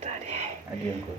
tadi. Adiyan ko.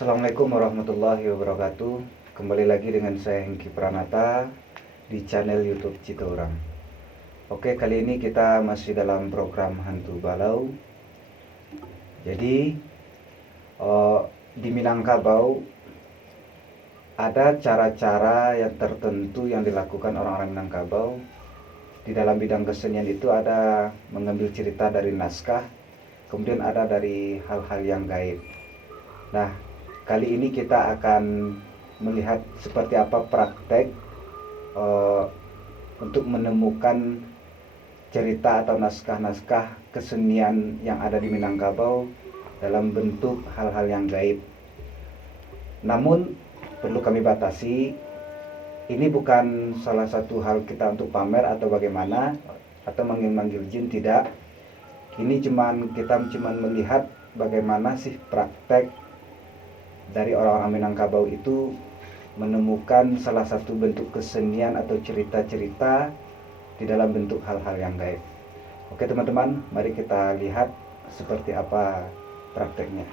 Assalamualaikum warahmatullahi wabarakatuh. Kembali lagi dengan saya Hengki Pranata di channel YouTube Cita Orang. Oke, kali ini kita masih dalam program Hantu Balau. Jadi di Minangkabau ada cara-cara yang tertentu yang dilakukan orang-orang Minangkabau. Di dalam bidang kesenian itu ada mengambil cerita dari naskah, kemudian ada dari hal-hal yang gaib. Nah, kali ini kita akan melihat seperti apa praktek untuk menemukan cerita atau naskah-naskah kesenian yang ada di Minangkabau dalam bentuk hal-hal yang gaib. Namun perlu kami batasi, ini bukan salah satu hal kita untuk pamer atau bagaimana atau manggil-manggil jin, tidak. Ini kita cuman melihat bagaimana sih praktek dari orang-orang Minangkabau itu menemukan salah satu bentuk kesenian atau cerita-cerita di dalam bentuk hal-hal yang gaib. Oke teman-teman, mari kita lihat seperti apa prakteknya.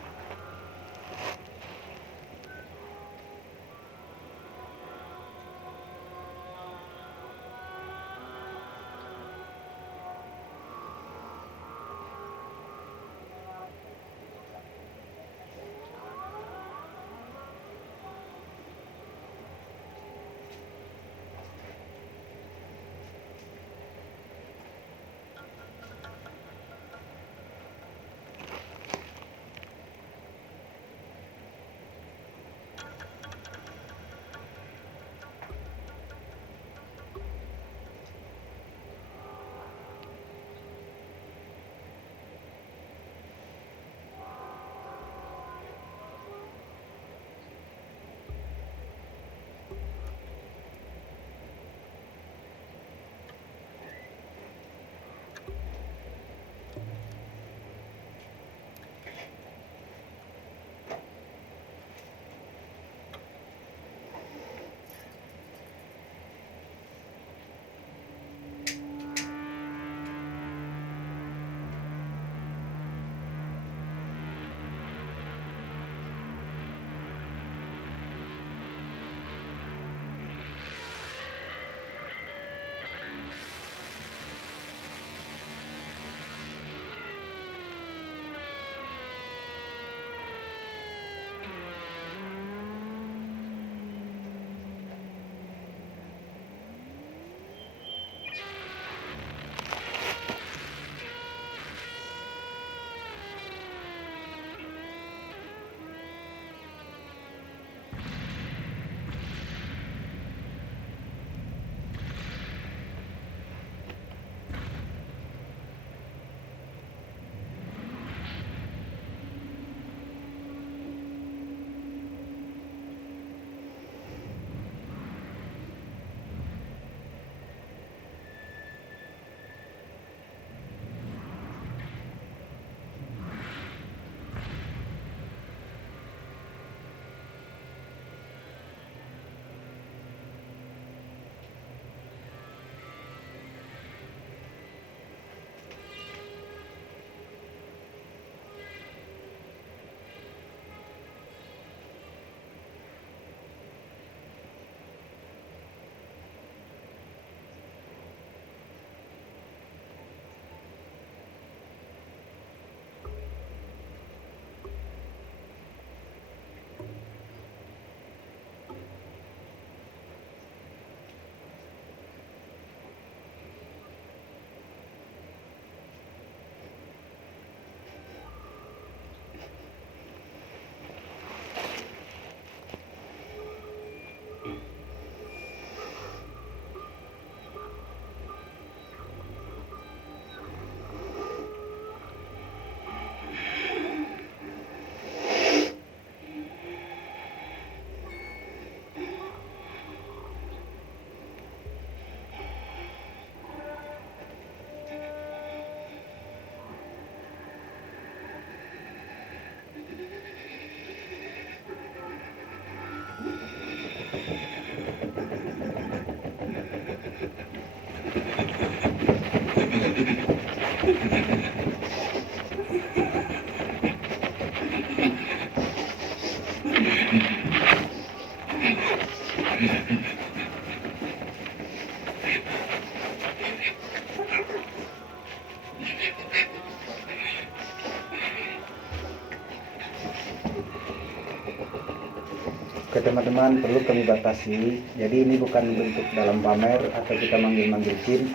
Oke teman-teman, perlu kami batasi. Jadi ini bukan bentuk dalam pamer atau kita manggil-manggil jin.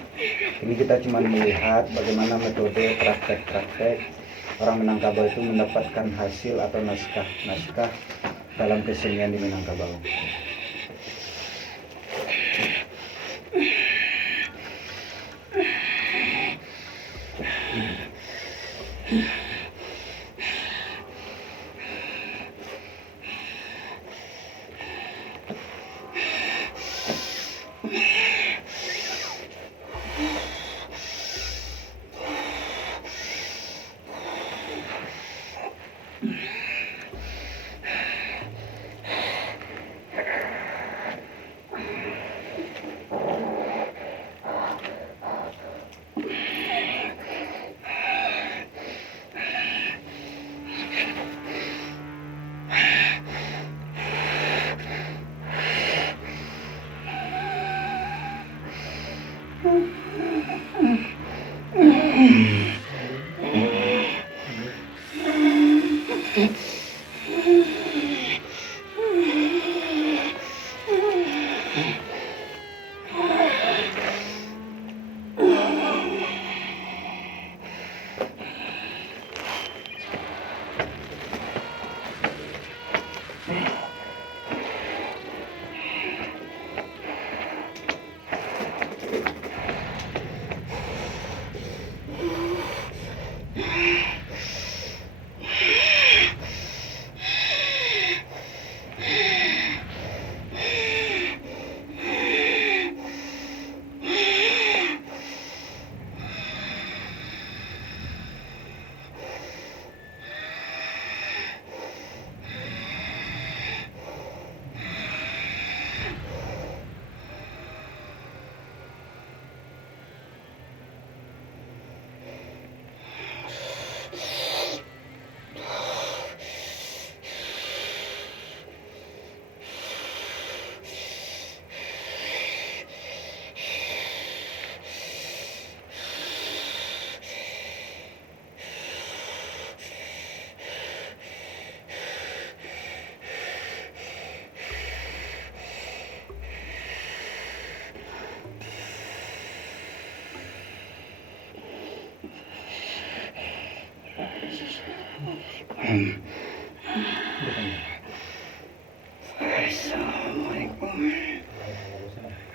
Ini kita cuma melihat bagaimana metode praktek-praktek orang Minangkabau itu mendapatkan hasil atau naskah dalam kesenian di Minangkabau.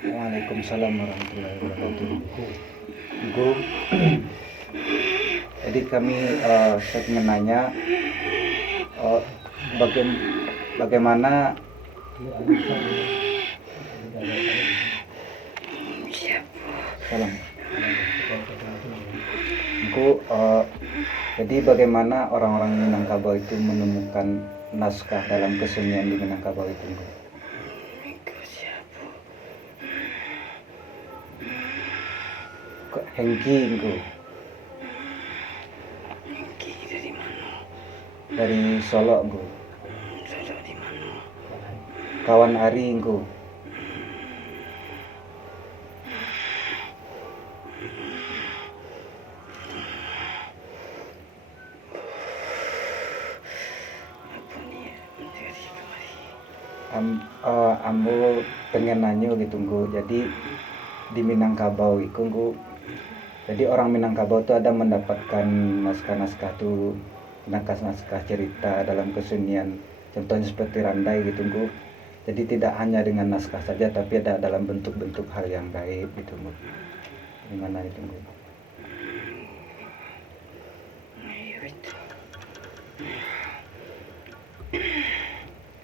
Waalaikumsalam warahmatullahi wabarakatuh. Ibu, jadi kami saya ingin nanya bagaimana salam. Ibu, jadi bagaimana orang-orang Minangkabau itu menemukan naskah dalam kesenian di Minangkabau itu, Bu? Hengki, Bu. Hengki dari mana? Dari Solo, Bu. Solo di mana? Kawan Ari, Bu. Ambo pengen nanya gitu, Bu. Jadi di Minangkabau itu, Bu. Jadi orang Minangkabau itu ada mendapatkan naskah-naskah tuh, naskah cerita dalam kesenian, contohnya seperti Randai gitu, Bu. Jadi tidak hanya dengan naskah saja, tapi ada dalam bentuk-bentuk hal yang gaib gitu, Bu. Gimana itu, Bu?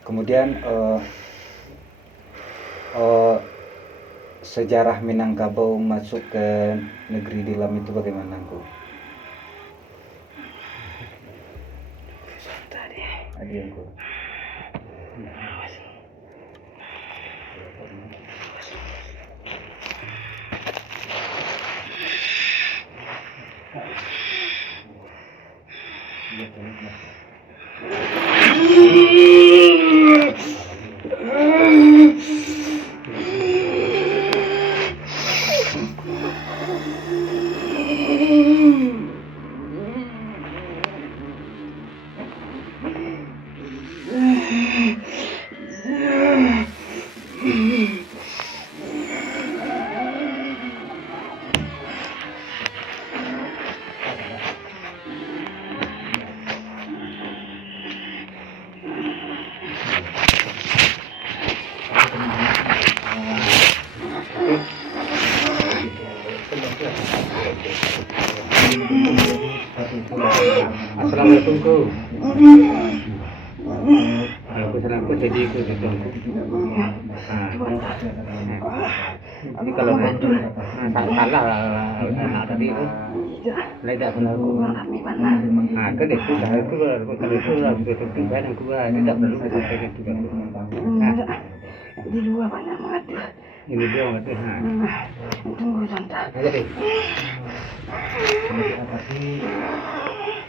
Kemudian sejarah Minangkabau masuk ke negeri Dilam itu bagaimana, Bu? Ada yang, Bu? tunggu. Kalau pesanan aku jadi ikut itu. Jadi kalau salah anak tadi itu, tidak benar aku. Nah, itu deh sudah itu kalau itu lah betul betul yang kedua tidak perlu disampaikan juga. Di luar banyak mati. Ini dia mati. Tunggu santai. Aja deh. Tapi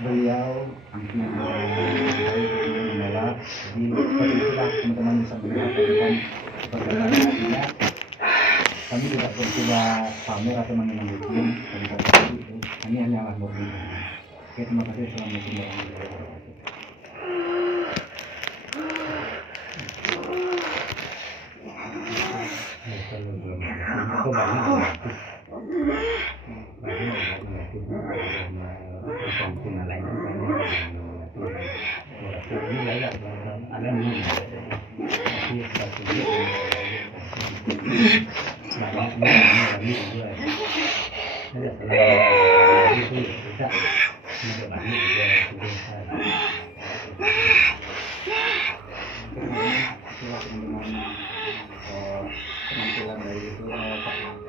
beliau akhirnya menolak. Jadi seperti itulah teman-teman bisa melihat tentang perkembangannya. Kami tidak mencoba pamer atau menyenangkan tentang itu. Ini hanyalah murni. Oke, terima kasih. Assalamualaikum warahmatullahi wabarakatuh. Penampilan dari itu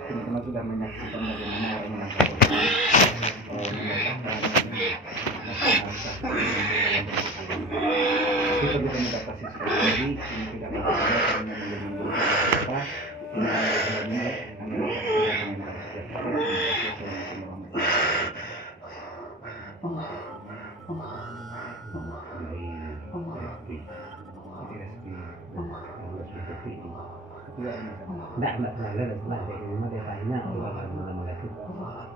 teman-teman sudah menyaksikan bagaimana orang menangkap kita bisa mengatasi sekali lagi ini tidak masalah karena menjadi kita ini hanya Tidak, tidak, tidak, tidak, tidak, tidak, tidak, tidak, tidak,